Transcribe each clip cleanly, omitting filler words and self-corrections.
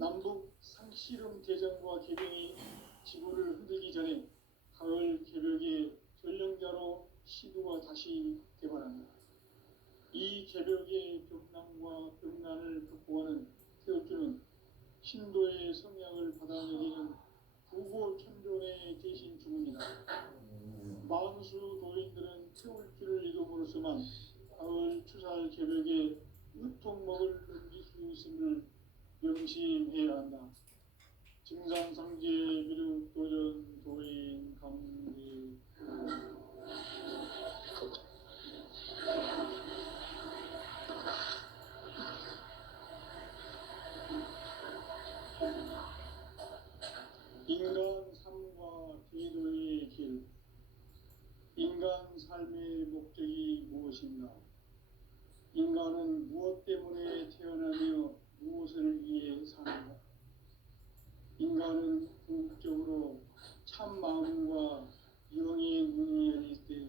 남북 상씨름 대전과 개병이 지구를 흔들기 전에 가을 개벽의 전령자로 시두가 다시 개발합니다. 이 개벽의 벽난과 벽난을 극복하는 태엽주는 신도의 성약을 받아내리는 부고천존의 대신 주문이다. 만수 도인들은 태울주를 이름으로서만 가을 추살 개벽에 으통먹을 넘길 수 있음을 명심해야 한다. 증산상제 미륵 도전 도인 강대 인간 삶과 대도의 길. 인간 삶의 목적이 무엇인가? 인간은 무엇 때문에 태어나며 무엇을 위해 사는가? 인간은 궁극적으로 참 마음과 영의 문이 열릴 때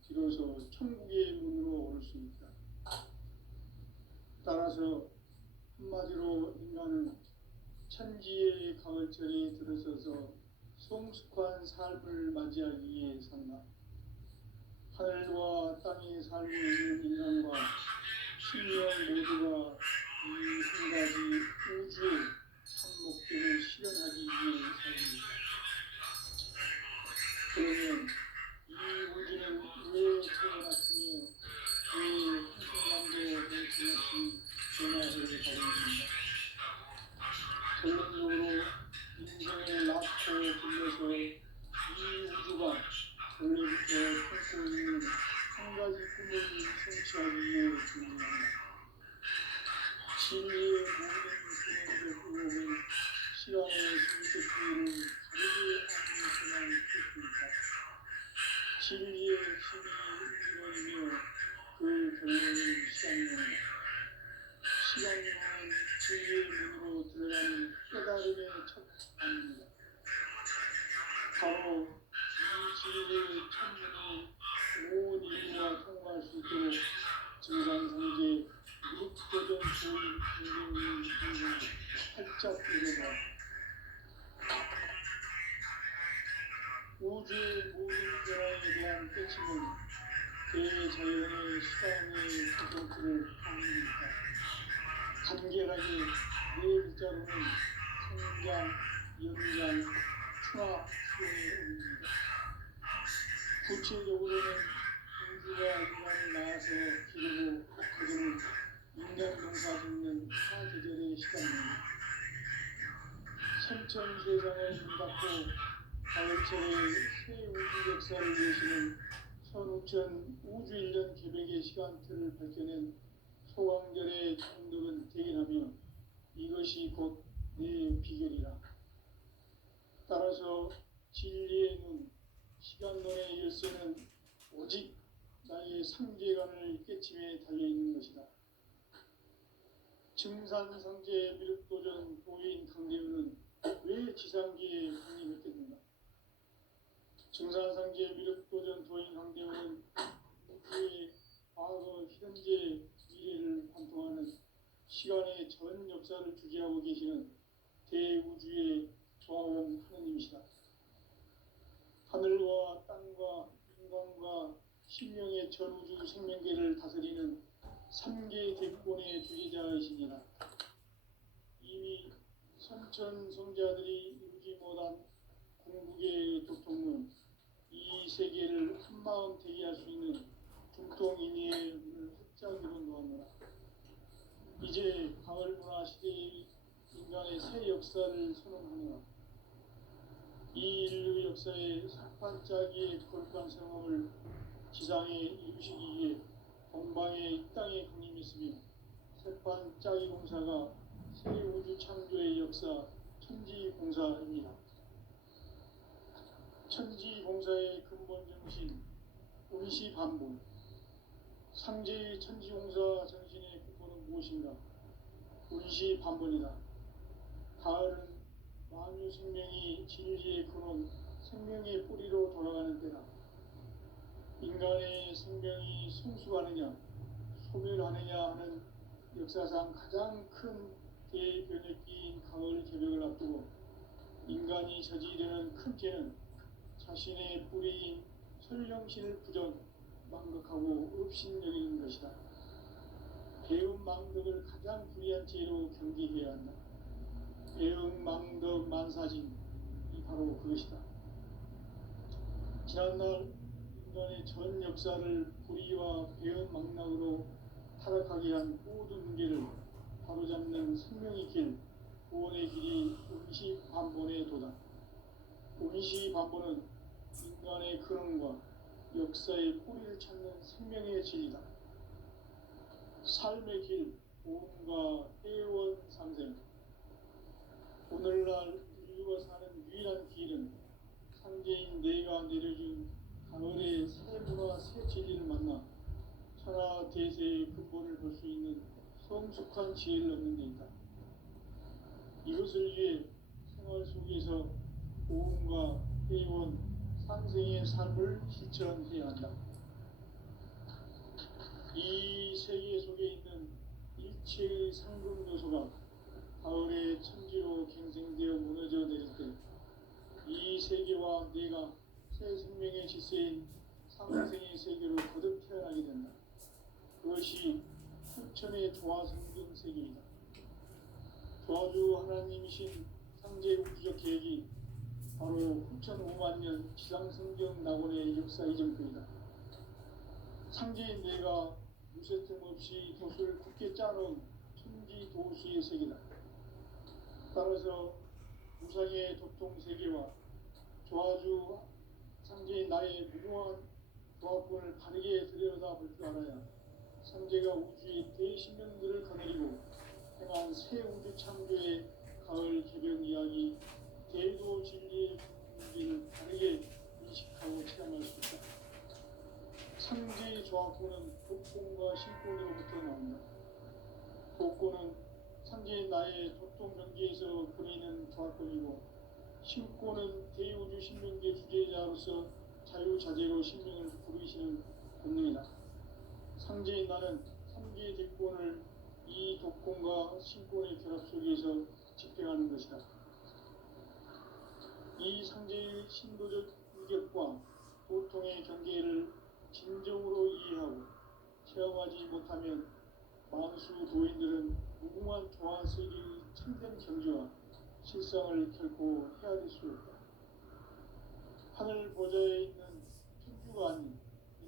비로소 천국의 문으로 올 수 있다. 따라서 한마디로 인간은 천지의 가을철에 들어서서 성숙한 삶을 맞이하기 위해 산다. 하늘과 땅에 살고 있는 인간과 신령 모두가 이 한 가지 우주의 참 목적을 실현하기 위해 살고 있다. 그러면 이 우주는 왜 태어났으며 왜 한순간도 멈춤없이 변화해 가고 있는가? 결론적으로 인생을 낳고 불려서 이 우주가 원래부터 품고 있는 한 가지 꿈을 성취하기 위해 존재한다. 진리의 모든 근원적 의혹은 시간의 선택기를 다르게 아무것도나 했습니다. 진리의 힘이 근원이며 그 결론은 시간론이다. 시간론은 진리의 문으로 들어가는 깨달음의 첫 단입니다. 바로 이 진리의 천문이 온 인류가 통과할 수 있도록 증산상제 미륵도전 도인 강대우의 인생을 활짝 열어봐. 우주의 모든 변화에 대한 깨침은 대자연의 시간의 구성틀을 강조합니다. 간결하게 네 글자로는 성장, 연장, 충화, 수용의 의미입니다. 구체적으로는 우주가 인간을 낳아서 기르고 거두는 인간 농사 짓는 사계절의 시간입니다. 선천세상을 문닫고 가을철의 새 우주 역사를 여시는 선우천 우주일년 개벽의 시간틀을 밝혀낸 소강절의 총독은 대견하며 이것이 곧 내 비결이라. 따라서 진리의 눈, 시간론의 열쇠는 오직 나의 상계관을 깨침에 달려있는 것이다. 증산상제 미륵도전 도인 강대우는 왜 지상계에 강림했겠는가? 증산상제 미륵도전 도인 강대우는 우주의 과거, 현재, 미래를 관통하는 시간의 전 역사를 주재하고 계시는 대우주의 조화원 하느님이시다. 하늘과 땅과 인간과 신령의 전우주 생명계를 다스리는 3계 대권의 주재자이시니라. 이미 선천성자들이 이루지 못한 궁극의 도통론, 이 세계를 한마음 되게 할 수 있는 중통인의의 문을 활짝 열어놓았노라. 이제 가을 문화 시대의 인간의 새 역사를 선언하노라. 이 인류 역사의 석판짜기의 거룩한 생업을 지상에 이루시기 위해 동방의 이 땅에 강림했으며 석판짜기 공사가 새 우주 창조의 역사 천지공사입니다. 천지공사의 근본 정신 운시반복. 상제의 천지공사 정신의 근본은 무엇인가? 운시반복이다. 가을은 만유 생명이 진리의 근원, 생명의 뿌리로 돌아가는 때다. 인간의 생명이 성숙하느냐, 소멸하느냐 하는 역사상 가장 큰 대변혁기인 가을 개벽을 앞두고 인간이 저지르는 큰 죄는 자신의 뿌리인 설령신을 부정 망각하고 업신여기는 것이다. 배음 망덕을 가장 불의한 죄로 경계해야 한다. 배음 망덕 만사진이 바로 그것이다. 지난날 인간의 전 역사를 불의와 배음 망락으로 타락하게 한 모든 문제를 바로잡는 생명의 길, 구원의 길이 운시반본에 도다. 운시반본은 인간의 근원과 역사의 뿌리를 찾는 생명의 진리다. 삶의 길, 보험과 회원 상생. 오늘날 인류가 사는 유일한 길은 상제인 내가 내려준 가을의 새 문화 새 진리를 만나 천하 대세의 근본을 볼 수 있는 성숙한 지혜를 얻는 데 있다. 이것을 위해 생활 속에서 보험과 회원 상생의 삶을 실천해야 한다. 이 세계 속에 있는 일체의 상금 요소가 가을의 천지로 갱생되어 무너져 내릴 때 이 세계와 내가 새 생명의 질서인 상생의 세계로 거듭 태어나게 된다. 그것이 후천의 조화성경 세계이다. 조화주 하나님이신 상제 우주적 계획이 바로 후천 5만 년 지상성경 낙원의 역사 이전표이다. 상제인 내가 무쇠 틈 없이 도수를 굳게 짜놓은 천지 도수의 세계다. 따라서 무상의 도통 세계와 조화주 상제인 나의 무궁한 조합권을 바르게 들여다볼 줄 알아야 상제가 우주의 대신명들을 거느리고 행한 새 우주 창조의 가을 개벽 이야기 대도 진리의 문제를 바르게 인식하고 체험할 수 있다. 상제의 조합권은 독권과 신권으로부터 나온다. 독권은 상제인 나의 도통 경계에서 부리는 조합권이고 신권은 대우주 신명계 주제자로서 자유자재로 신명을 부르시는 본능이다. 상제인 나는 3개의 대권을 이 독권과 신권의 결합 속에서 집행하는 것이다. 이 상제의 신도적 위격과 고통의 경계를 진정으로 이해하고 체험하지 못하면 만수 도인들은 무궁한 조화 세계의 참된 경지와 실상을 결코 헤아릴 수 없다. 하늘 보좌에 있는 천주가 아닌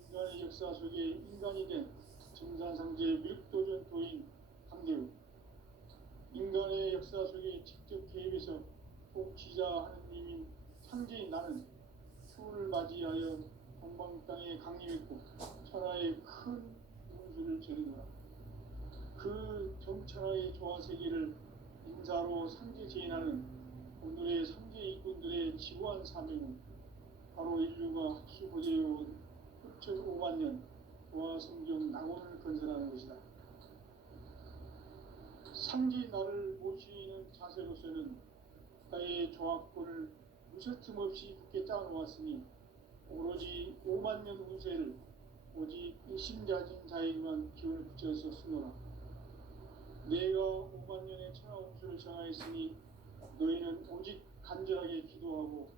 인간의 역사 속에 인간이 된 증산상제 밀도전 도인 강대우. 인간의 역사 속에 직접 개입해서 통치자 하느님인 상제인 나는 추운을 맞이하여 동방 땅에 강림했고 천하의 큰 운수를 전이노라. 그 정천하의 조화세계를 인사로 상제 제인하는 오늘의 상제 일꾼들의 지구한 사명은 바로 인류가 학수고대해온 후천 5만 년 조화성경 낙원을 건설하는 것이다. 상제인 나를 모시는 자세로서는 나의 조합권을 무쇠틈 없이 굳게 짜놓았으니 오로지 5만 년 운세를 오직 일심자진 자에게만 기운을 붙여서 쓰노라. 내가 5만 년의 천하 운수를 정하였으니 너희는 오직 간절하게 기도하고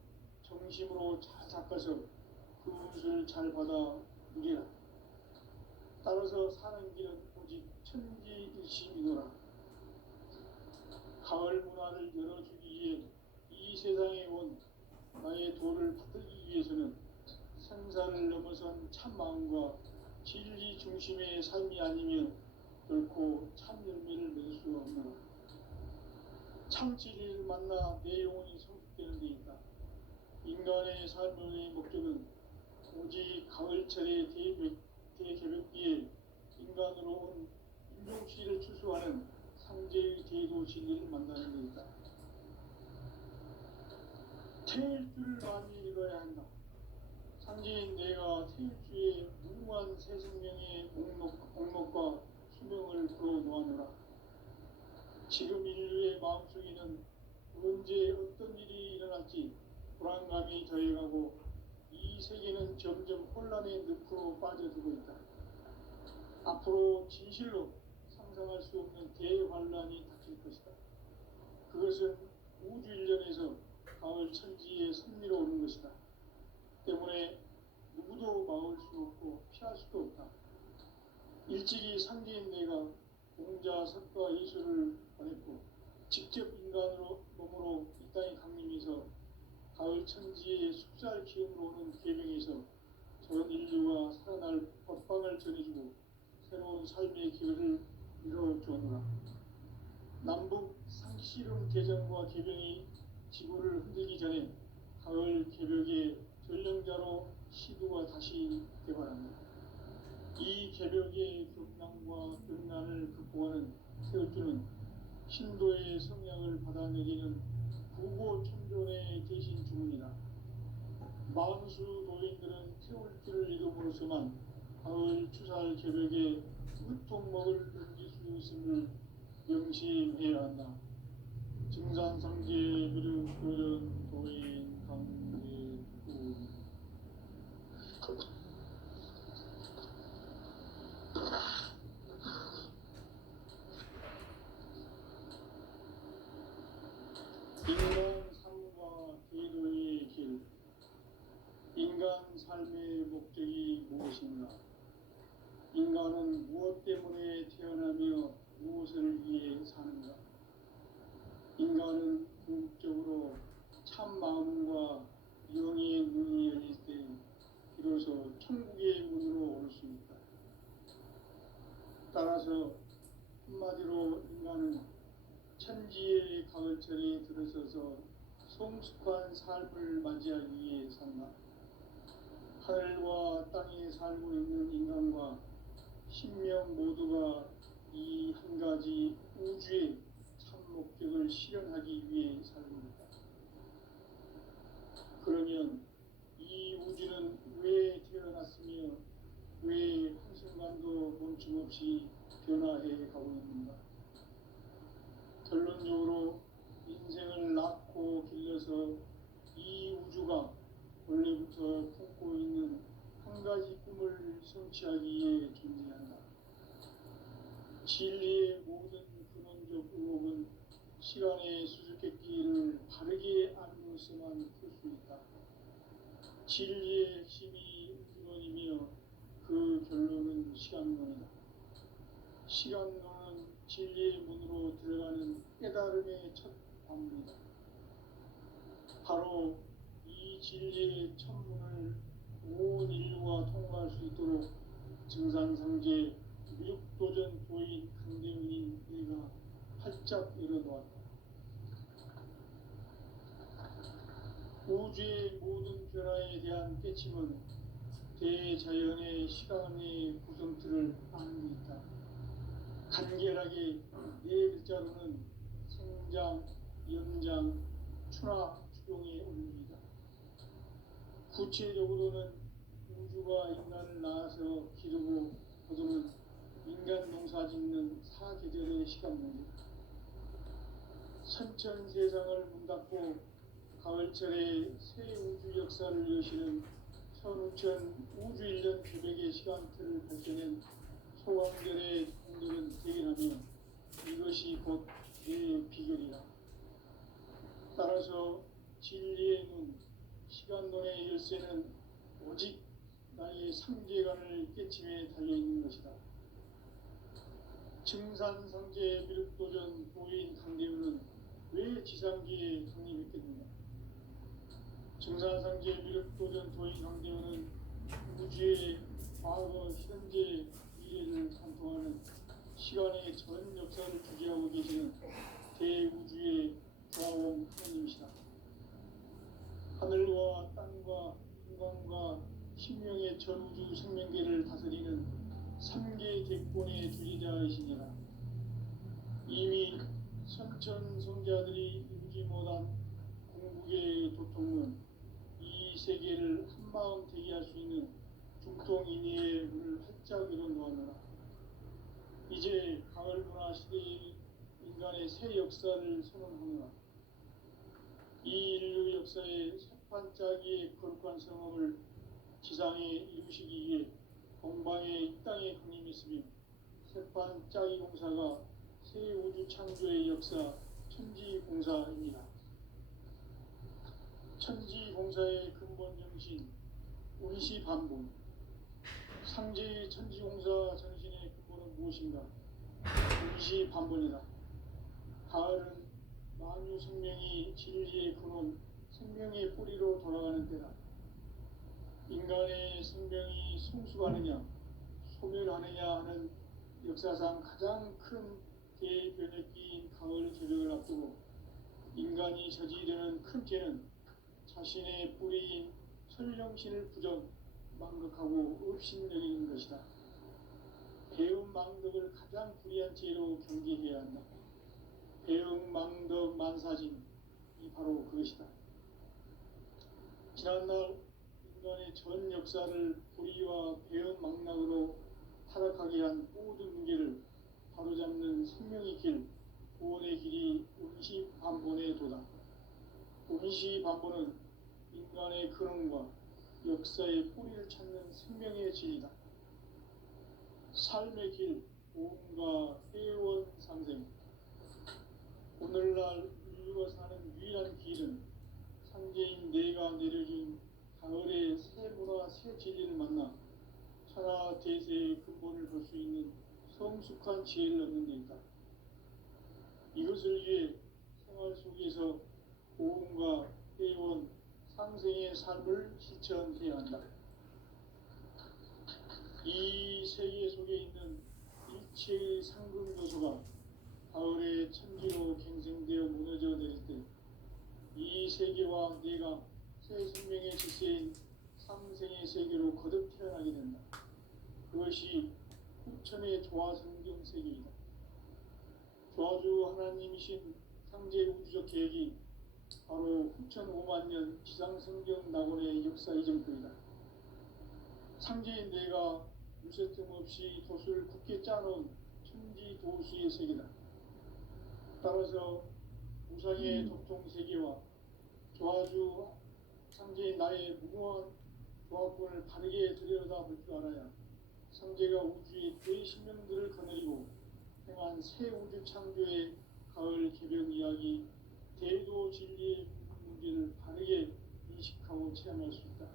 정심으로 잘 닦아서 그 운수를 잘 받아 누리라. 따라서 사는 길은 오직 천지일심이노라. 가을 문화를 열어주기 위해 이 세상에 온 나의 도를 받들기 위해서는 생사를 넘어선 참마음과 진리 중심의 삶이 아니면 결코 참 열매를 맺을 수가 없노라. 참 진리를 만나 내 영혼이 성숙되는 데 있다. 인간의 삶의 목적은 오직 가을철의 대개벽기에 인간으로 온 인종시를 추수하는 상제의 대도 진리를 만나는 데 있다. 태일주를 많이 읽어야 한다. 상제인 내가 태일주의 무궁한 새 생명의 목록과 수명을 풀어놓아노라. 지금 인류의 마음속에는 언제 어떤 일이 일어날지 불안감이 더해가고 이 세계는 점점 혼란의 늪으로 빠져들고 있다. 앞으로 진실로 상상할 수 없는 대환란이 닥칠 것이다. 그것은 그것은 우주 일련에서 가을 천지의 섭리로 오는 것이다. 때문에 누구도 막을 수 없고 피할 수도 없다. 일찍이 상계인 내가 공자, 석가, 예수를 보냈고 직접 인간으로 몸으로 이 땅에 강림해서 가을 천지의 숲살 기운으로 오는 계명에서 전 인류가 살아날 법방을 전해주고 새로운 삶의 기회를 이뤄주었노라. 남북 상씨름 개정과 개병이 지구를 흔들기 전에 가을 개벽의 전령자로 시도가 다시 개발합니다. 이 개벽의 격난과 격난을 극복하는 태울주는 신도의 성향을 받아내리는 구고천존의 대신 주문이다. 만수 노인들은 태울주를 이름으로서만 가을 추살 개벽의 으통목을 넘길 수 있음을 명심해야 한다. 증산상계 미륵 도전 도인 강제구 인간 삶과 계도의 길. 인간 삶의 목적이 무엇인가? 인간은 무엇 때문에 태어나며 무엇을 위해 사는가? 인간은 궁극적으로 참 마음과 영의 문이 열릴 때 비로소 천국의 문으로 올 수 있다. 따라서 한마디로 인간은 천지의 가을철에 들어서서 성숙한 삶을 맞이하기 위해 산다. 하늘과 땅에 살고 있는 인간과 신명 모두가 이 한 가지 우주의 참 목적을 실현하기 위해 살고 있다. 그러면 이 우주는 왜 태어났으며 왜 한순간도 멈춤없이 변화해 가고 있는가? 결론적으로 인생을 낳고 길러서 이 우주가 원래부터 품고 있는 한 가지 꿈을 성취하기 위해 존재한다. 진리의 모든 근원적 의혹은 시간의 수수께끼를 바르게 알므로서만 풀 수 있다. 진리의 핵심이 우주론이며 그 결론은 시간론이다. 시간론은 진리의 문으로 들어가는 깨달음의 첫 관문이다. 바로 이 진리의 천문을 온 인류가 통과할 수 있도록 증산상제 미륵도전 도인 강대문인 내가 활짝 열어놓았다. 우주의 모든 변화에 대한 깨침은 대자연의 시간의 구성틀을 아는 데 있다. 간결하게 네 글자로는 생장, 연장, 추나, 추동의 원리이다. 구체적으로는 우주가 인간을 낳아서 기르고 거두는 인간 농사 짓는 사계절의 시간론이다. 선천 세상을 문 닫고 가을철에 새 우주 역사를 여시는 선우천 우주 일년 개벽의 시간틀을 발견한 소강절의 동들은 대견하며 이것이 곧 내 비결이다. 따라서 진리의 눈, 시간론의 열쇠는 오직 나의 상계관을 깨침에 달려있는 것이다. 증산상제 미륵도전 도인 강대우는 왜 지상계에 강림했겠느냐? 증산상제 미륵도전 도인 강대우는 우주의 과거, 현재, 미래를 관통하는 시간의 전 역사를 주재하고 계시는 대우주의 조화원 하나님이시다. 하늘과 땅과 인간과 신명의 전우주 생명계를 다스리는 삼계 객본의 주리자이시니라. 이미 선천 성자들이 이루지 못한 궁극의 도통은 이 세계를 한마음 되게 할 수 있는 중통인의의 문을 활짝 열어놓았노라. 이제 가을 문화 시대의 인간의 새 역사를 선언하노라. 이 인류 역사의 새판짜기의 거룩한 성업을 지상에 이루시기 위해 동방의 이 땅에 강림했으며 새판짜기 공사가 새 우주 창조의 역사 천지 공사이다. 천지공사의 근본 정신, 운시반본. 상제의 천지공사 정신의 근본은 무엇인가? 운시반본이다. 가을은 만유 생명이 진리의 근원, 생명의 뿌리로 돌아가는 때다. 인간의 생명이 성숙하느냐, 소멸하느냐 하는 역사상 가장 큰 대변혁기인 가을 개벽을 앞두고 인간이 저지르는 큰 죄는 자신의 뿌리인 설령신을 부정, 망극하고 업신여기는 것이다. 배움 망덕을 가장 불의한 죄로 경계해야 한다. 배움 망덕 만사진이 바로 그것이다. 지난날 인간의 전 역사를 불의와 배움 망락으로 타락하게 한 모든 문제를 바로잡는 생명의 길, 구원의 길이 운시반본의 도다. 운시반본은 인간의 근원과 역사의 뿌리를 찾는 생명의 진이다. 삶의 길, 보험과 회원 상생. 오늘날 인류가 사는 유일한 길은 상제인 내가 내려준 가을의 새 문화, 새 진리를 만나 천하 대세의 근본을 볼 수 있는 성숙한 지혜를 얻는 데 있다. 이것을 위해 생활 속에서 보험과 회원, 상생의 삶을 실천해야 한다. 이 세계 속에 있는 일체의 상금 요소가 가을의 천지로 갱생되어 무너져 내릴 때 이 세계와 내가 새 생명의 질서인 상생의 세계로 거듭 태어나게 된다. 그것이 후천의 조화성경 세계이다. 조화주 하나님이신 상제 우주적 계획이 바로 후천 5만 년 지상성경 낙원의 역사 이전뿐이다. 상제인 내가 유세틈 없이 도수를 굳게 짜놓은 천지 도수의 세계다. 따라서 우상의 독통 세계와 조화주 상제인 나의 무모한 조합권을 바르게 들여다볼 줄 알아야 상제가 우주의 대신명들을 거느리고 행한 새 우주 창조의 가을 개벽 이야기, 대도 진리의 문제를 바르게 인식하고 체험할 수 있다.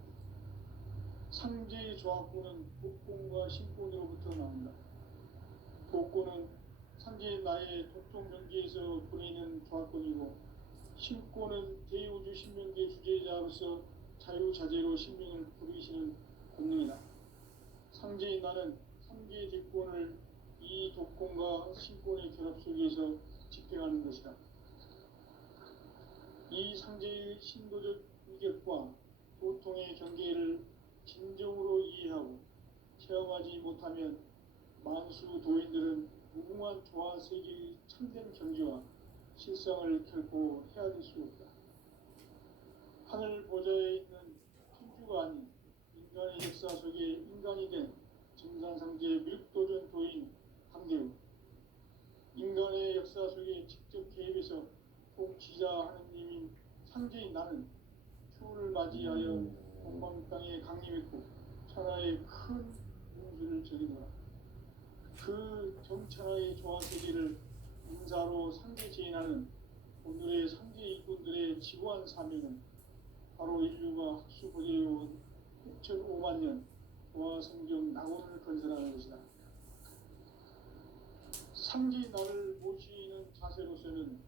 상제의 조합권은 복권과 신권으로부터 나온다. 복권은 상제의 나의 독통 명계에서 보내는 조합권이고, 신권은 대우주 신명계 주제자로서 자유자재로 신명을 부르시는 권능이다. 상제의 나는 3개의 대권을 이 독권과 신권의 결합 속에서 집행하는 것이다. 이 상제의 신도적 위격과 도통의 경계를 진정으로 이해하고 체험하지 못하면 만수 도인들은 무궁한 조화 세계의 참된 경지와 실상을 결코 헤아릴 수 없다. 하늘 보좌에 있는 천주가 아닌 인간의 역사 속에 인간이 된 증산상제 밀도전 도인 강대우, 인간의 역사 속에 직접 개입해서 통치자 하느님인 상제인 나는 추후를 맞이하여 동방 땅에 강림했고 천하의 큰 문수를 저리노라. 그 정천하의 조화세계를 인사로 상제 제인하는 오늘의 상제 일꾼들의 지고한 사명은 바로 인류가 학수보내어온 6,5만 년 조화성경 낙원을 건설하는 것이다. 상제 나를 모시는 자세로서는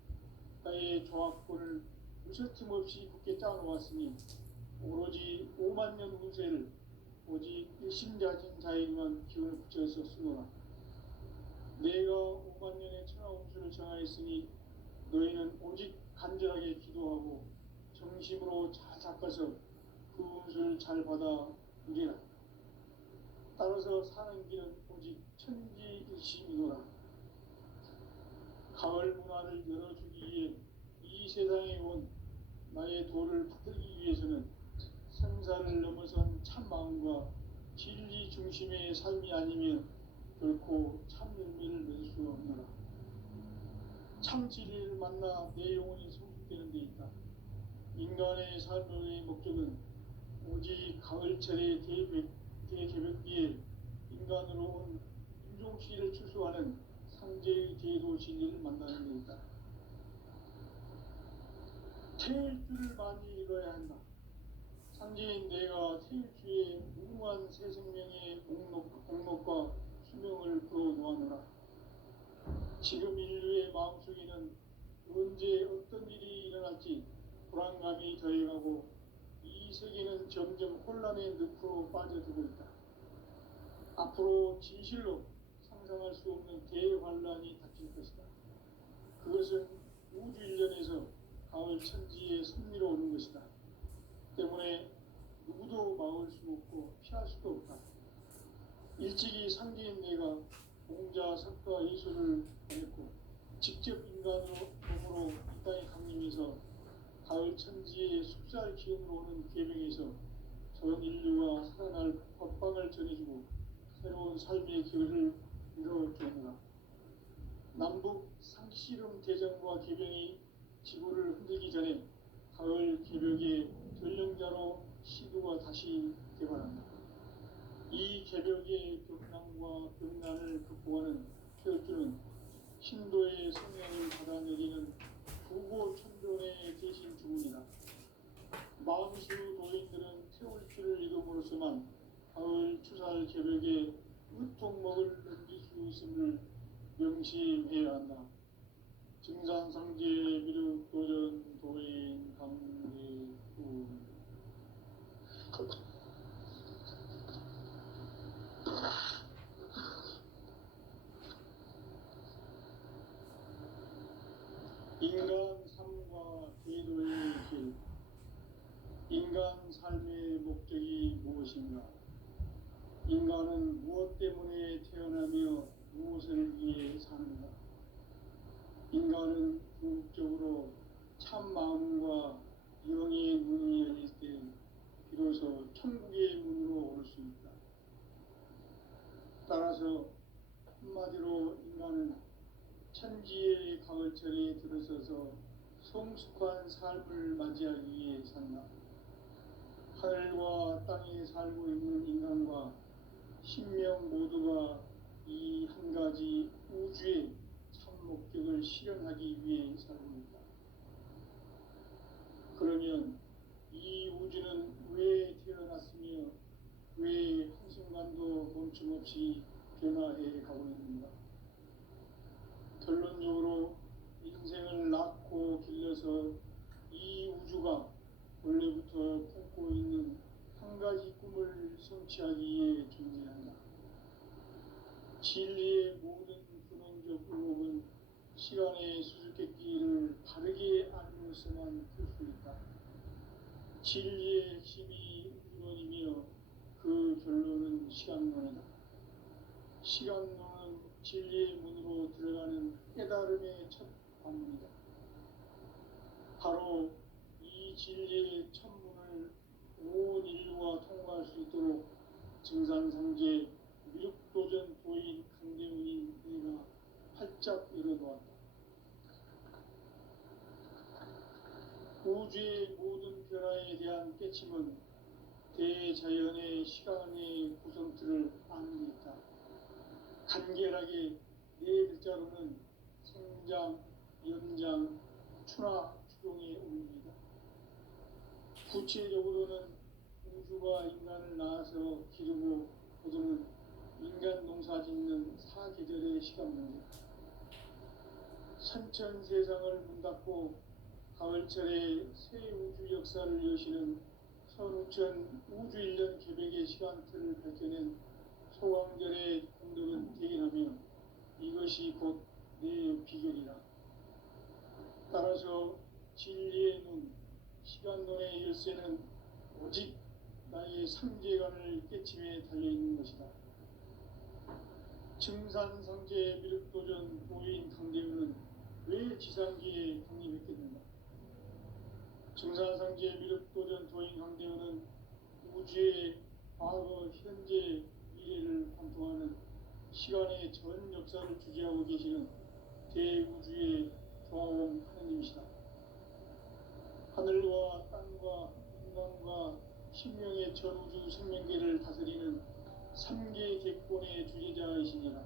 나의 조합권을 무쇠틈 없이 굳게 짜놓았으니 오로지 5만 년 운세를 오직 일심자진 자에게만 기운을 붙여서 쓰노라. 내가 5만 년의 천하 운수를 정하였으니 너희는 오직 간절하게 기도하고 정심으로 잘 닦아서 그 운수를 잘 받아 누리라. 따라서 사는 길은 오직 천지일심이노라. 가을 문화를 열어주기 위해 이 세상에 온 나의 도를 붙들기 위해서는 생사를 넘어선 참 마음과 진리 중심의 삶이 아니면 결코 참 열매를 맺을 수 없노라. 참 진리를 만나 내 영혼이 성숙되는 데 있다. 인간의 삶의 목적은 오직 가을철의 대개벽기에 인간으로 온 인종시를 추수하는 상제의 대도 진리를 만나는 데 있다. 태일 줄을 많이 읽어야 한다. 상제인 내가 태일주의 무궁한 새 생명의 목록과 수명을 풀어놓았노라. 지금 인류의 마음속에는 언제 어떤 일이 일어날지 불안감이 더해가고 이 세계는 점점 혼란의 늪으로 빠져들고 있다. 앞으로 진실로 상상할 수 없는 대환란이 닥칠 것이다. 그것은 우주 일련에서 가을 천지의 섭리로 오는 것이다. 때문에 누구도 막을 수 없고 피할 수도 없다. 일찍이 상제인 내가 공자, 석가, 예수를 보냈고 직접 인간으로 몸으로 이 땅에 강림해서 가을 천지의 숲살 기운으로 오는 계명에서 전 인류가 살아날 법방을 전해주고 새로운 삶의 길을 열어주느라. 남북 상씨름 대전과 계병이 지구를 흔들기 전에 가을 개벽의 전령자로 시도가 다시 개발한다. 이 개벽의 벽난과 벽난을 극복하는 태극주는 신도의 성향을 받아내리는 부고천존의 대신 주문이다. 만수 도인들은 태울주를 이름으로서만 가을 추살 개벽에 으통먹을 넘길 수 있음을 명심해야 한다. 증산상제 미륵 도전 도인 강대우. 인간 삶과 제도의 길. 인간 삶의 목적이 무엇인가? 인간은 무엇 때문에 태어나며 무엇을 위해 사는가? 인간은 궁극적으로 참 마음과 영의 문이 열릴 때 비로소 천국의 문으로 올 수 있다. 따라서 한마디로 인간은 천지의 가을철에 들어서서 성숙한 삶을 맞이하기 위해 산다. 하늘과 땅에 살고 있는 인간과 신명 모두가 이 한 가지 우주의 참 목적을 실현하기 위해 살고 있다. 그러면 이 우주는 왜 태어났으며 왜 한순간도 멈춤없이 변화해 가고 있는가? 결론적으로 인생을 낳고 길러서 이 우주가 원래부터 품고 있는 한 가지 꿈을 성취하기 위해 존재한다. 진리의 모든 근원적 의혹은 시간의 수수께끼를 바르게 알므로서만 풀 수 있다. 진리의 핵심이 우주론이며 그 결론은 시간론이다. 시간론은 진리의 문으로 들어가는 깨달음의 첫 관문이다. 바로 이 진리의 천문을 온 인류가 통과할 수 있도록 증산상제 미륵도전 도인 강대훈이 내가 활짝 열어놓았다. 우주의 모든 변화에 대한 깨침은 대자연의 시간의 구성틀을 아는 데 있다. 간결하게 네 글자로는 생장, 연장, 추나 추동의 의미이다. 구체적으로는 우주가 인간을 낳아서 기르고 거두는 인간 농사 짓는 사계절의 시간 문제다. 선천 세상을 문 닫고 가을철에 새 우주 역사를 여시는 선우천 우주 1년 개백의 시간틀을 밝혀낸 소광절의 공덕은 대견하며 이것이 곧 내 비결이라. 따라서 진리의 눈, 시간론의 열쇠는 오직 나의 상제관을 깨침에 달려있는 것이다. 증산상제 미륵도전 도인 강대훈은 왜 지상계에 강림했겠는가? 증산상제 미륵도전 도인 강대훈은 우주의 과거, 현재, 미래를 관통하는 시간의 전 역사를 주재하고 계시는 대우주의 조화원 하느님이시다. 하늘과 땅과 인간과 신명의 전우주 생명계를 다스리는 3계 객본의 주제자이시니라.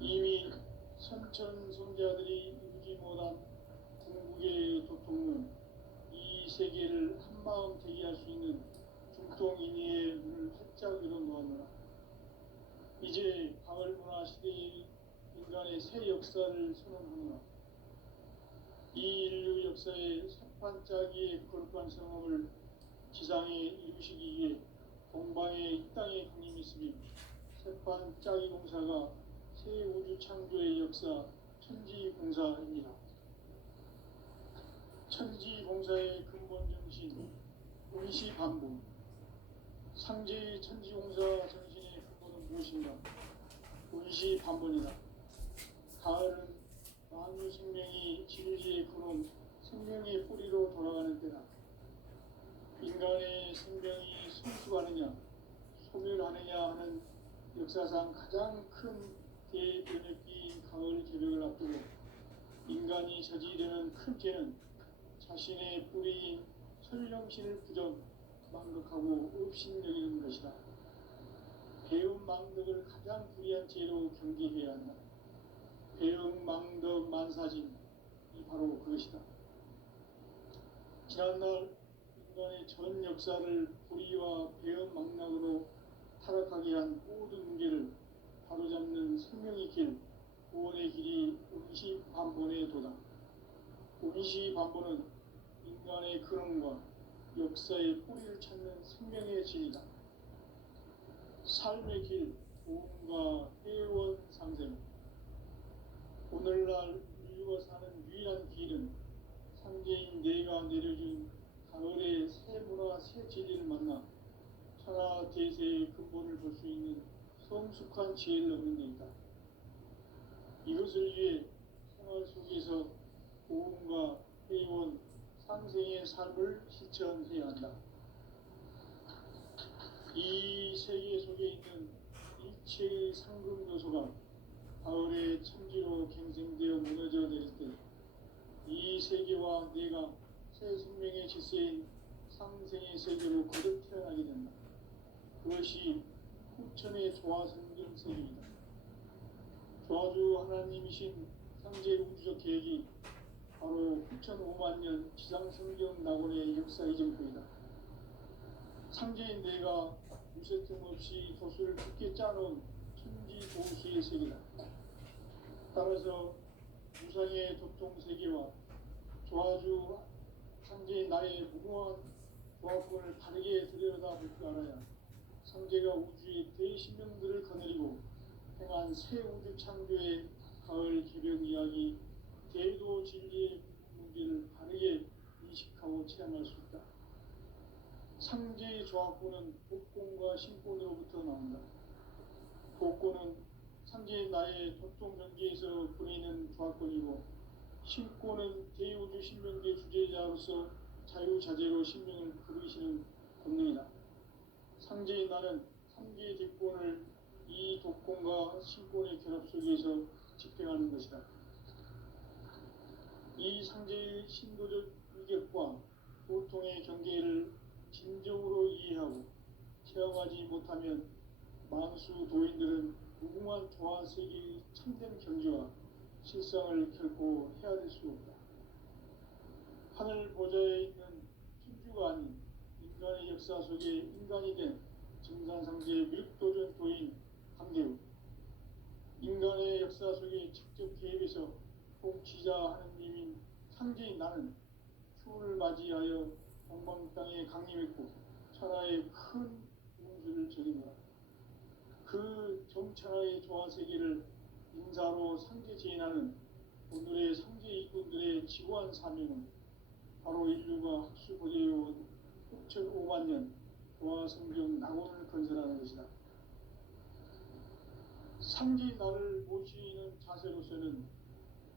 이미 선천성자들이 이루지 못한 궁극의 도통은 이 세계를 한 참마음 되게 할 수 있는 중동인의 문을 활짝 열어놓았노라. 이제 가을 문화 시대의 인간의 새 역사를 선언하노라. 이 인류 역사의 새판짜기의 거룩한 성함을 지상에 이루시기 위해 동방의 이 땅에 강림했으며 새판짜기 공사가 새 우주 창조의 역사 천지공사입니다. 천지공사의 근본 정신 운시반복. 상제의 천지공사 정신의 근본은 무엇인가? 운시반복이다. 가을은 만유 생명이 진리의 근원 생명의 뿌리로 돌아가는 때다. 인간의 생명이 성숙하느냐 소멸하느냐 하는 역사상 가장 큰 대변혁기인 가을 개벽을 앞두고 인간이 저지르는 큰 죄는 자신의 뿌리인 설령신을 부정 망덕하고 업신여기는 것이다. 배움 망덕을 가장 불의한 죄로 경계해야 한다. 배움 망덕 만사진이 바로 그것이다. 지난날 인간의 전 역사를 불의와 배움 망락으로 타락하게 한 모든 문제를 바로잡는 생명의 길, 구원의 길이 운시반본의 도다. 운시반본은 인간의 근원과 역사의 뿌리를 찾는 생명의 진이다. 삶의 길, 도움과 회원 상생. 오늘날 인류가 사는 유일한 길은 상제인 내가 내려준 가을의 새 문화 새 진리를 만나 천하 대세의 근본을 볼 수 있는 성숙한 지혜를 얻는 데 있다. 이것을 위해 생활 속에서 도움과 회원, 상생의 삶을 실천해야 한다. 이 세계 속에 있는 일체의 상금 요소가 가을의 천지로 갱생되어 무너져 내릴 때 이 세계와 내가 새 생명의 질서인 상생의 세계로 거듭 태어나게 된다. 그것이 후천의 조화성경 세계이다. 조화주 하나님이신 상제 우주적 계획이 바로 후천 5만 년 지상성경 낙원의 역사 이전부이다. 상제인 내가 무쇠틈 없이 도수를 깊게 짜놓은 천지 도수의 세계다. 따라서 무상의 도통 세계와 조화주 상제인 나의 무궁한 조화권을 바르게 들여다볼 줄 알아야 상제가 우주의 대신명들을 거느리고 행한 새 우주 창조의 가을 개벽 이야기 대도 진리의 문제를 바르게 인식하고 체험할 수 있다. 상제의 조화권은 복권과 신권으로부터 나온다. 복권은 상제의 나의 도통 경계에서 보내는 조화권이고 신권은 대우주 신명계 주제자로서 자유자재로 신명을 부르시는 권능이다. 상제의 나는 상제의 대권을 이 독권과 신권의 결합 속에서 집행하는 것이다. 이 상제의 신도적 위격과 보통의 경계를 진정으로 이해하고 체험하지 못하면 만수 도인들은 무궁한 조화세계의 참된 경지와 실상을 결코 헤아릴 수 없다. 하늘 보좌에 있는 천주가 아닌 인간의 역사 속에 인간이 된 증산상제의 밀도전 도인 강대우, 인간의 역사 속에 직접 개입해서 통치자 하느님인 상제인 나는 추운을 맞이하여 동방 땅에 강림했고 천하의 큰 운수를 적이노라. 그 정천하의 조화세계를 인사로 상제 제인하는 오늘의 상제 일꾼들의 지고한 사명은 바로 인류가 학수고대해온 6,5만 년 조화성경 낙원을 건설하는 것이다. 상제인 나를 모시는 자세로서는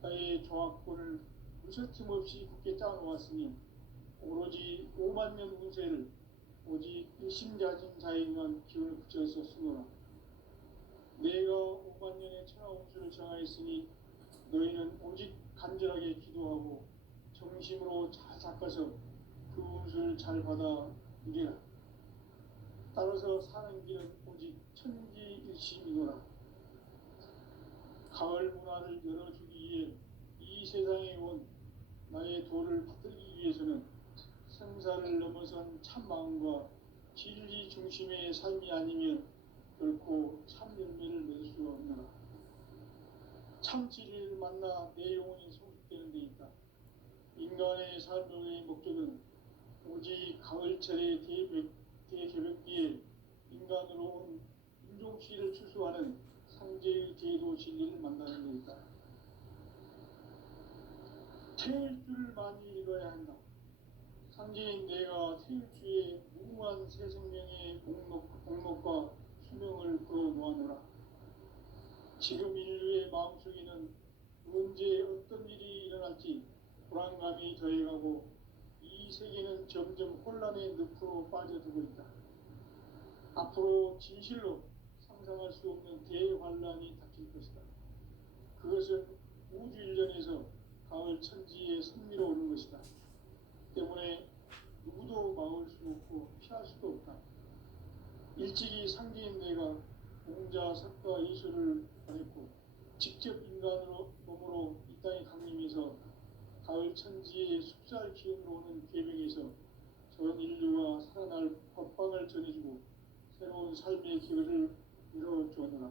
나의 조화권을 무쇠틈 없이 굳게 짜놓았으니 오로지 5만 년 운세를 오직 일심자진 자에게만 기운을 붙여서 쓰노라. 내가 5만 년의 천하 운수를 정하였으니 너희는 오직 간절하게 기도하고 정심으로 잘 닦아서 그 운수를 잘 받아 누리라. 따라서 사는 길은 오직 천지일심이노라. 가을 문화를 열어주기 위해 이 세상에 온 나의 도를 받들기 위해서는 생사를 넘어선 참 마음과 진리 중심의 삶이 아니면 결코 참 열매를 맺을 수가 없노라. 참 진리를 만나 내 영혼이 성숙되는 데 있다. 인간의 삶의 목적은 오직 가을철의 대개벽기에 인간으로 온 인종씨를 추수하는 상제의 제도 진리를 만나는 데 있다. 태일주를 많이 읽어야 한다. 상제인 내가 태일주의 무궁한 새 생명의 목록과 수명을 풀어놓아노라. 지금 인류의 마음속에는 언제 어떤 일이 일어날지 불안감이 더해가고 이 세계는 점점 혼란의 늪으로 빠져들고 있다. 앞으로 진실로 상상할 수 없는 대환란이 닥칠 것이다. 그것은 우주 일련에서 가을 천지에 선미로 오는 것이다. 때문에 누구도 막을 수 없고 피할 수도 없다. 일찍이 상제인 내가 공자, 석가, 예수를 보냈고 직접 인간으로 몸으로 이 땅에 강림해서 가을 천지의 숲살 기운으로 오는 계명에서 전 인류가 살아날 법방을 전해주고 새로운 삶의 기회를 열어주었노라.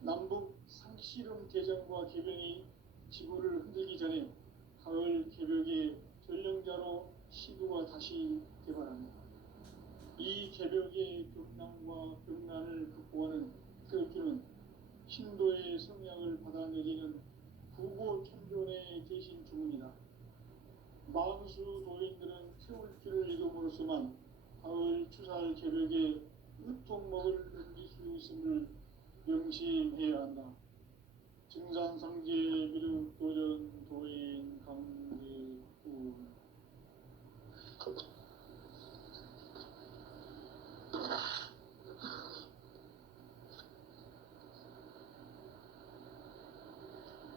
남북 상씨름 대전과 개병이 지구를 흔들기 전에 가을 개벽의 전령자로 시구가 다시 개발합니다. 이 개벽의 격난과 격난을 극복하는 태극주는 신도의 성향을 받아내리는 부고천존의 대신 주문이다. 만수 도인들은 태울주를 읽음으로써만 가을 추살 개벽의 으통목을 넘길 수 있음을 명심해야 한다. 증산상제 미륵 도전 도인 강제군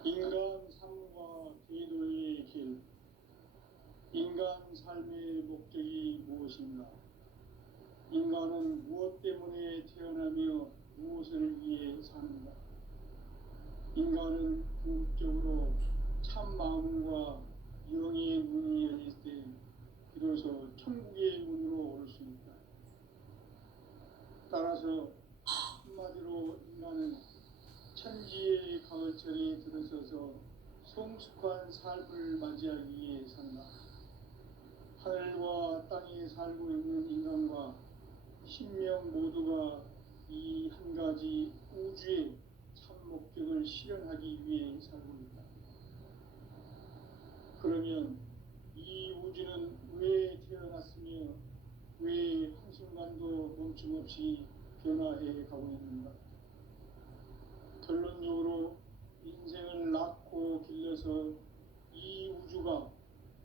인간 삶과 제도의 길. 인간 삶의 목적이 무엇인가? 인간은 무엇 때문에 태어나며 무엇을 위해 사는가? 인간은 궁극적으로 참 마음과 영의 문이 열릴 때 비로소 천국의 문으로 올 수 있다. 따라서 한마디로 인간은 천지의 가을철에 들어서서 성숙한 삶을 맞이하기 위해 산다. 하늘과 땅에 살고 있는 인간과 신명 모두가 이 한 가지 우주의 참 목적을 실현하기 위해 살고 있다. 그러면 이 우주는 왜 태어났으며 왜 한순간도 멈춤없이 변화해 가고 있는가? 결론적으로 인생을 낳고 길러서 이 우주가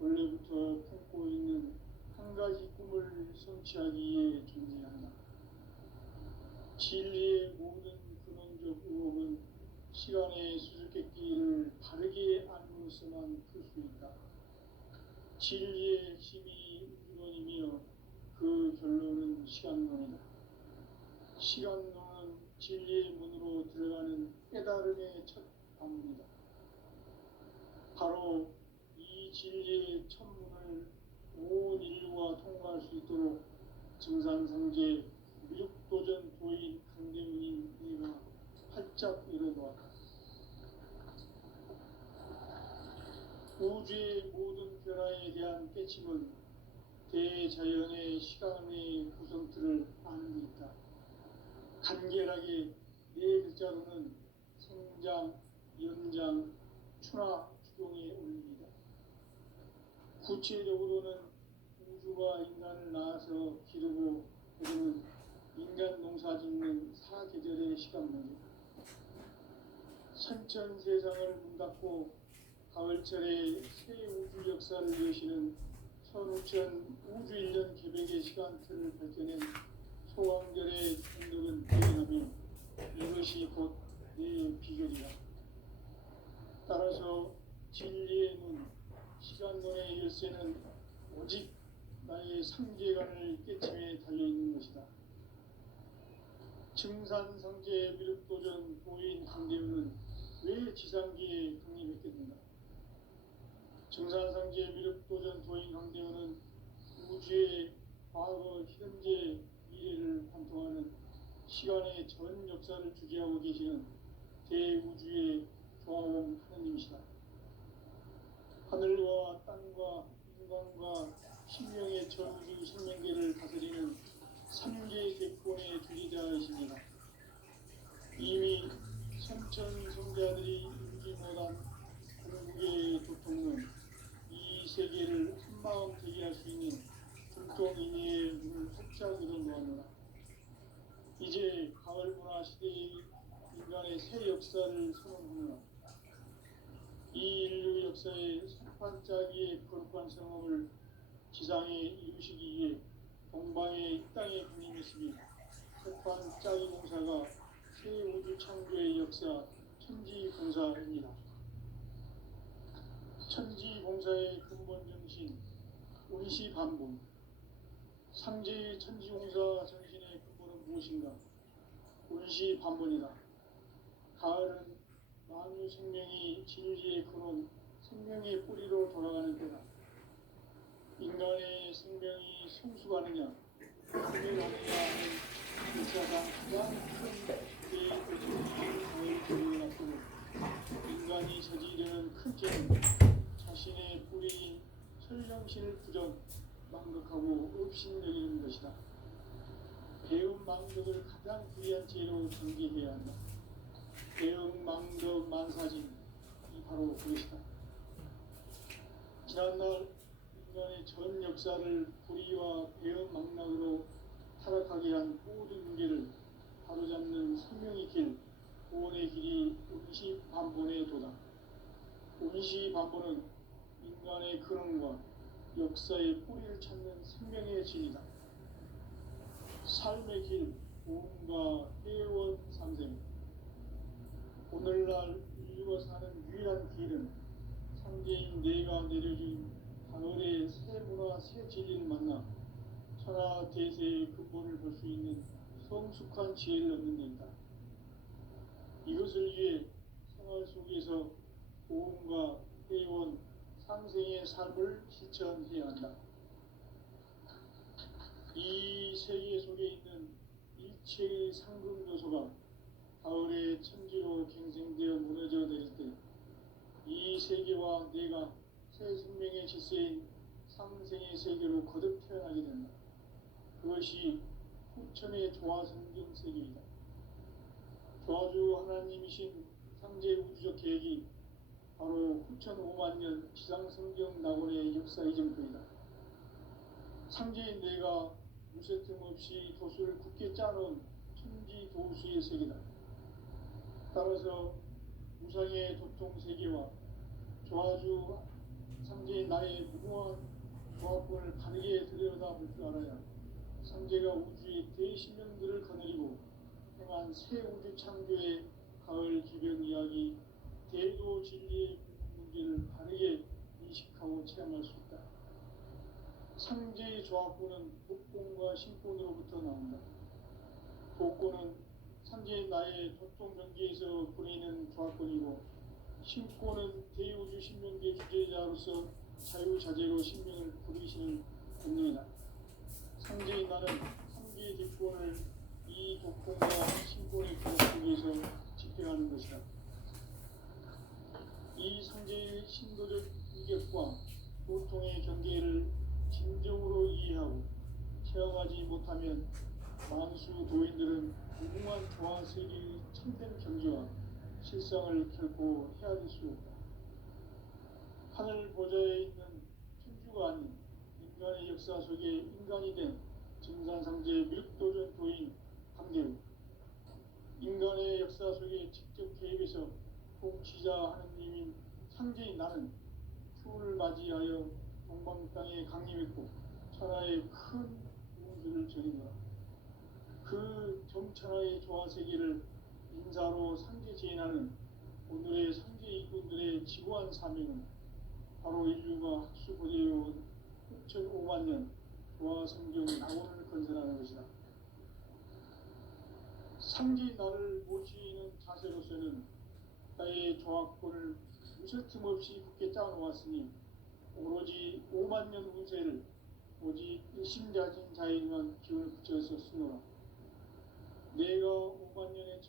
원래부터 품고 있는 한 가지 꿈을 성취하기 위해 존재한다. 진리의 모든 근원적 의혹은 시간의 수수께끼를 바르게 알므로써만 풀 수 있다. 진리의 핵심이 우주론이며 그 결론은 시간론이다. 시간론은 진리의 문으로 들어가는 깨달음의 첫 방문이다. 바로 이 진리의 첫 문을 온 인류가 통과할 수 있도록 증산상제 미륵도전 도인 강대문인 내가 활짝 열어놓았다. 우주의 모든 변화에 대한 깨침은 대자연의 시간의 구성틀을 아는 데 있다. 간결하게 네 글자로는 생장, 연장, 추나 추동에 올립니다. 구체적으로는 우주가 인간을 낳아서 기르고 그러는 인간 농사 짓는 사계절의 시간문제. 선천 세상을 문 닫고 가을철에 새 우주 역사를 여시는 선우천 우주 1년 개벽의 시간틀을 밝혀낸 소왕결의 능력은 대단하며 이것이 곧 내 비결이다. 따라서 진리의 문, 시간론의 열쇠는 오직 나의 상제관을 깨침에 달려있는 것이다. 증산상제 미륵도전 도인 강대우는 왜 지상기에 강림했겠는가? 증산상제 미륵도전 도인 강대우는 우주의 과거, 현재, 미래를 관통하는 시간의 전 역사를 주재하고 계시는 대우주의 조화원 하느님이시다. 하늘과 땅과 인간과 신명의 전우주 생명계를 다스리는 삼계 대권의 주지자이십니다. 이미 선천성자들이 이루지 못한 궁극의 도통은 이 세계를 한마음 되게 할 수 있는 불똥인의 문을 활짝 열어놓았노라. 이제 가을 문화 시대의 인간의 새 역사를 선언하노라. 이 인류 역사의 석판짜기의 거룩한 성업을 지상에 이루시기 위해 동방의 이 땅에 군림했으며 석판짜기 공사가 새 우주 창조의 역사 천지공사입니다. 천지공사의 근본 정신 운시반복. 상제의 천지공사 정신의 근본은 무엇인가? 운시반복이다. 가을은 만유 생명이 진리의 근원, 생명의 뿌리로 돌아가는 때다. 인간의 생명이 성숙하느냐, 성밀하느냐 하는 역사상 가장 큰 죄의 가을 앞으로 인간이 저지르는 큰 죄는 자신의 뿌리인 설령신을 부정, 망극하고 업신여기는 것이다. 배움 망덕을 가장 불의한 죄로 정죄해야 한다. 배움 망덕 만사진이 바로 그것이다. 지난날 인간의 전 역사를 불의와 배움 망락으로 타락하게 한 모든 문제를 바로잡는 생명의 길, 구원의 길이 운시반본의 도다. 운시반본은 인간의 근원과 역사의 뿌리를 찾는 생명의 진이다. 삶의 길, 구원과 회원 상생. 오늘날 인류가 사는 유일한 길은 상제인 내가 내려준 가을의 새 문화, 새 진리를 만나 천하 대세의 근본을 볼 수 있는 성숙한 지혜를 얻는 데이다. 이것을 위해 생활 속에서 보험과 회원, 상생의 삶을 실천해야 한다. 이 세계 속에 있는 일체의 상금 요소가 가을의 천지로 갱생되어 무너져 내릴 때 이 세계와 내가 새 생명의 질서인 상생의 세계로 거듭 태어나게 된다. 그것이 후천의 조화성경 세계이다. 조화주 하나님이신 상제 우주적 계획이 바로 후천 5만년 지상성경 낙원의 역사 이정표이다. 상제인 내가 무쇠 틈 없이 도수를 굳게 짜놓은 천지 도수의 세계다. 따라서 무상의 도통 세계와 조화주 상제인 나의 무궁한 조합권을 바르게 들여다볼 줄 알아야 상제가 우주의 대신령들을 거느리고 행한 새 우주 창조의 가을 기변 이야기, 대도 진리의 문제를 바르게 인식하고 체험할 수 있다. 상제의 조합권은 복권과 신권으로부터 나온다. 복권은 상제인 나의 도통 경계에서 보내는 조합권이고, 신권은 대우주 신명계 주제자로서 자유자재로 신명을 부르시는 권능이다. 상제인 나는 3개의 뒷권을 이 독권과 신권의 규칙 속에서 집행하는 것이다. 이 상제의 신도적 인격과 보통의 경계를 진정으로 이해하고 체험하지 못하면 만수 도인들은 무궁한 조화세계의 참된 경지와 실상을 결코 헤아릴 수 없다. 하늘 보좌에 있는 천주가 아닌 인간의 역사 속에 인간이 된 증산상제 밀도전 도인 강대우, 인간의 역사 속에 직접 개입해서 통치자 하느님인 상제인 나는 추를 맞이하여 동방 땅에 강림했고 천하의 큰 운수를 전이노라. 그 정천하의 조화세계를 인사로 상제 제인하는 오늘의 상제 이꾼들의 지구한 사명은 바로 인류가 학수고대해온 6,500만 년 조화성경 낙원을 건설하는 것이다. 상제인 나를 모시는 자세로서는 나의 조합권을 무쇠 틈 없이 굳게 짜놓았으니 오로지 5만 년 운세를 오직 일심 가진 자에게만 기운을 붙여서 쓰노라. 내가 5만 년의